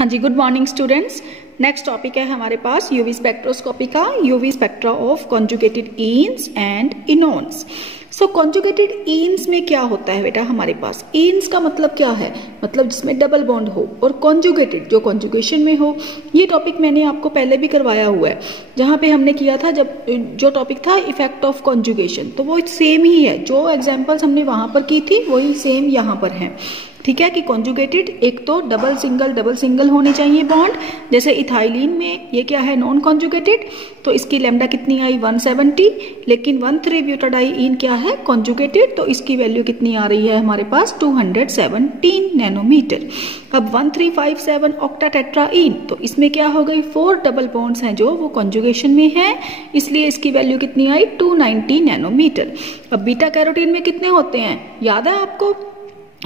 हाँ जी, good morning students. Next topic है हमारे पास यूवी स्पेक्ट्रोस्कोपी का, UV spectra of conjugated enes and enones. So conjugated enes में क्या होता है बेटा हमारे पास? ईन्स का मतलब क्या है? मतलब जिसमें डबल बॉन्ड हो, और कॉन्जुगेटेड जो कॉन्जुगेशन में हो। ये टॉपिक मैंने आपको पहले भी करवाया हुआ है, जहां पे हमने किया था जब जो टॉपिक था इफेक्ट ऑफ कॉन्जुगेशन, तो वो सेम ही है। जो एग्जाम्पल्स हमने वहां पर की थी वही सेम यहाँ पर है। ठीक है कि कॉन्जुगेटेड एक तो डबल सिंगल होने चाहिए बॉन्ड, जैसे इथाइलिन में ये क्या है, नॉन कॉन्जुगेटेड, तो इसकी लैम्डा कितनी आई 170, लेकिन 1,3-ब्यूटाडाइईन क्या है, कॉन्जुगेटेड, तो इसकी वैल्यू कितनी आ रही है हमारे पास 217 नैनोमीटर। अब 1357 ऑक्टाटेट्राईन, तो इसमें क्या हो गई, 4 डबल बॉन्ड्स हैं जो वो कॉन्जुगेशन में है, इसलिए इसकी वैल्यू कितनी आई 290 नैनोमीटर। अब बीटा कैरोटीन में कितने होते हैं, याद है आपको?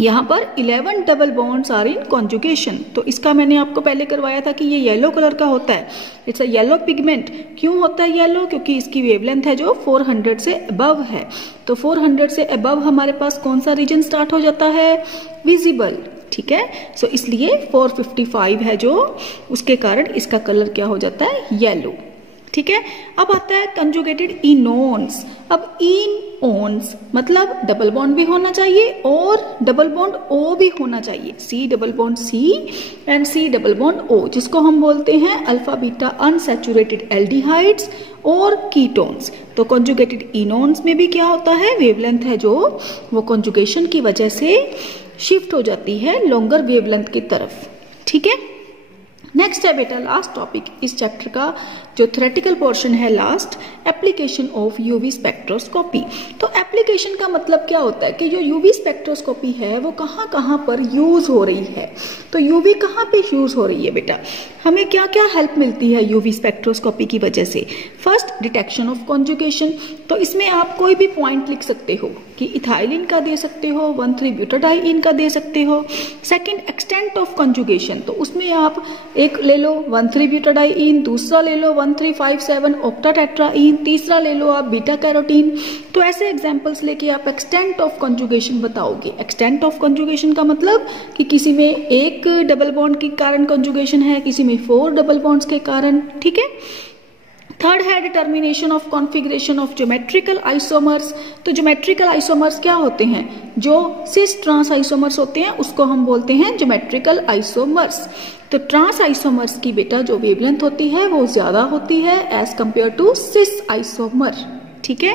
यहाँ पर 11 double bonds are in conjugation. तो इसका मैंने आपको पहले करवाया था कि ये येलो कलर का होता है, इट्स अ येलो पिगमेंट। क्यों होता है येलो? क्योंकि इसकी वेवलेंथ है जो 400 से अबव है। तो 400 से अबव हमारे पास कौन सा रीजन स्टार्ट हो जाता है, विजिबल। ठीक है, सो इसलिए 455 है जो, उसके कारण इसका कलर क्या हो जाता है, येलो। ठीक है, अब आता है कंजुगेटेड इनोन्स। अब इनोन्स मतलब डबल बॉन्ड भी होना चाहिए और डबल बॉन्ड ओ भी होना चाहिए, C double bond C and C double bond O, जिसको हम बोलते हैं अल्फा बीटा अनसैचुरेटेड एल्डिहाइड्स और कीटोन्स। तो कंजुगेटेड इनोन्स में भी क्या होता है, वेवलेंथ है जो वो कंजुगेशन की वजह से शिफ्ट हो जाती है लॉन्गर वेवलेंथ की तरफ। ठीक है, नेक्स्ट है बेटा लास्ट टॉपिक इस चैप्टर का, जो थ्योरेटिकल पोर्शन है last, application of UV spectroscopy. तो एप्लीकेशन का मतलब क्या होता है कि जो यूवी स्पेक्ट्रोस्कोपी है वो कहाँ कहाँ पर यूज हो रही है। तो यूवी कहाँ पे यूज हो रही है बेटा, हमें क्या क्या हेल्प मिलती है यूवी स्पेक्ट्रोस्कोपी की वजह से? First, detection of conjugation. तो इसमें आप कोई भी पॉइंट लिख सकते हो कि इथाइलिन का दे सकते हो, 1,3-ब्यूटाडाइईन का दे सकते हो। सेकेंड, एक्सटेंट ऑफ कॉन्जुगेशन, तो उसमें आप एक ले लो 1,3-ब्यूटाडाइईन, दूसरा ले लो 1,357 ऑक्टाटेट्राईन, तीसरा ले लो आप बीटा कैरोटीन। तो ऐसे एग्जांपल्स लेके आप एक्सटेंट ऑफ कॉन्जुगेशन बताओगे। एक्सटेंट ऑफ कॉन्जुगेशन का मतलब कि किसी में एक डबल बॉन्ड के कारण कॉन्जुगेशन है, किसी में 4 डबल बॉन्ड्स के कारण। ठीक है, थर्ड है determination of configuration of geometrical isomers. तो ज्योमेट्रिकल आइसोमर्स क्या होते हैं, जो सिस ट्रांस आइसोमर्स होते हैं उसको हम बोलते हैं ज्योमेट्रिकल आइसोमर्स। तो ट्रांस आइसोमर्स की बेटा जो वेवलेंथ होती है वो ज्यादा होती है as compare to cis isomer. ठीक है,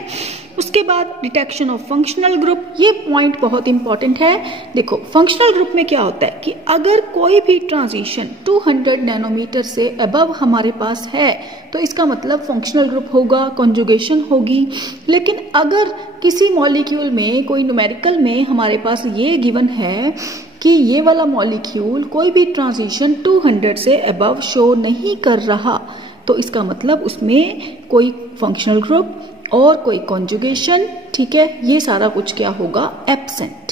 उसके बाद डिटेक्शन ऑफ फंक्शनल ग्रुप, ये पॉइंट बहुत इंपॉर्टेंट है। देखो फंक्शनल ग्रुप में क्या होता है कि अगर कोई भी ट्रांजिशन 200 नैनोमीटर से अबव हमारे पास है तो इसका मतलब फंक्शनल ग्रुप होगा, कॉन्जुगेशन होगी। लेकिन अगर किसी मॉलिक्यूल में कोई न्यूमेरिकल में हमारे पास ये गिवन है कि ये वाला मॉलिक्यूल कोई भी ट्रांजिशन 200 से अबव शो नहीं कर रहा, तो इसका मतलब उसमें कोई फंक्शनल ग्रुप और कोई कॉन्जुगेशन, ठीक है, ये सारा कुछ क्या होगा, absent.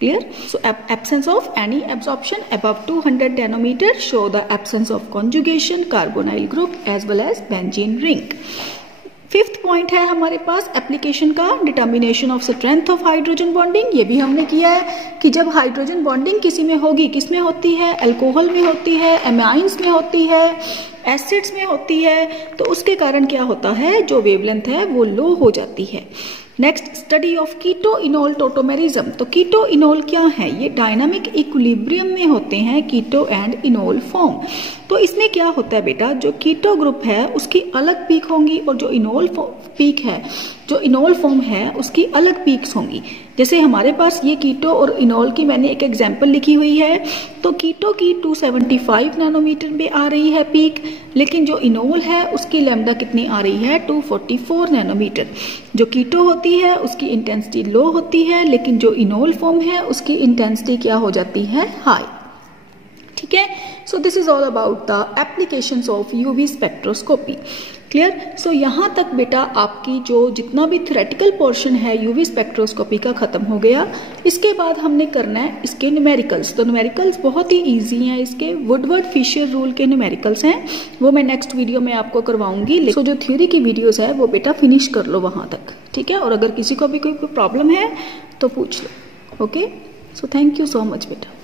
Clear? So absence of any absorption above 200 nanometer show the absence of conjugation, carbonyl group as well as benzene ring. Fifth point है हमारे पास एप्लीकेशन का, determination of strength of hydrogen bonding. ये भी हमने किया है कि जब हाइड्रोजन बॉन्डिंग किसी में होगी, किस में होती है, अल्कोहल में होती है, एमाइंस में होती है, एसिड्स में होती है, तो उसके कारण क्या होता है, जो वेवलेंथ है वो लो हो जाती है। Next, study of keto enol tautomerism. तो कीटो इनोल क्या है, ये डायनामिक इक्विलिब्रियम में होते हैं कीटो एंड इनोल फॉर्म। तो इसमें क्या होता है बेटा, जो कीटो ग्रुप है उसकी अलग पीक होंगी और जो इनोल पीक है, जो इनोल फॉर्म है उसकी अलग पीक्स होंगी। जैसे हमारे पास ये कीटो और इनोल की मैंने एक एग्जांपल लिखी हुई है, तो कीटो की 275 नैनोमीटर में आ रही है पीक, लेकिन जो इनोल है उसकी लैम्डा कितनी आ रही है, 244 नैनोमीटर। जो कीटो होती है उसकी इंटेंसिटी लो होती है, लेकिन जो इनोल फॉर्म है उसकी इंटेंसिटी क्या हो जाती है, हाई। ठीक है, so this is all about the applications of UV spectroscopy. Clear? So यहाँ तक बेटा आपकी जो जितना भी थ्योरेटिकल पोर्शन है यूवी स्पेक्ट्रोस्कोपी का खत्म हो गया। इसके बाद हमने करना है इसके न्यूमेरिकल्स। तो न्यूमेरिकल्स बहुत ही इजी हैं, इसके वुडवर्ड फिशर रूल के न्यूमेरिकल्स हैं, वो मैं नेक्स्ट वीडियो में आपको करवाऊंगी। सो जो थ्योरी की वीडियोस है वो बेटा फिनिश कर लो वहां तक, ठीक है। और अगर किसी को भी कोई प्रॉब्लम है तो पूछ लो, okay. So thank you so much बेटा।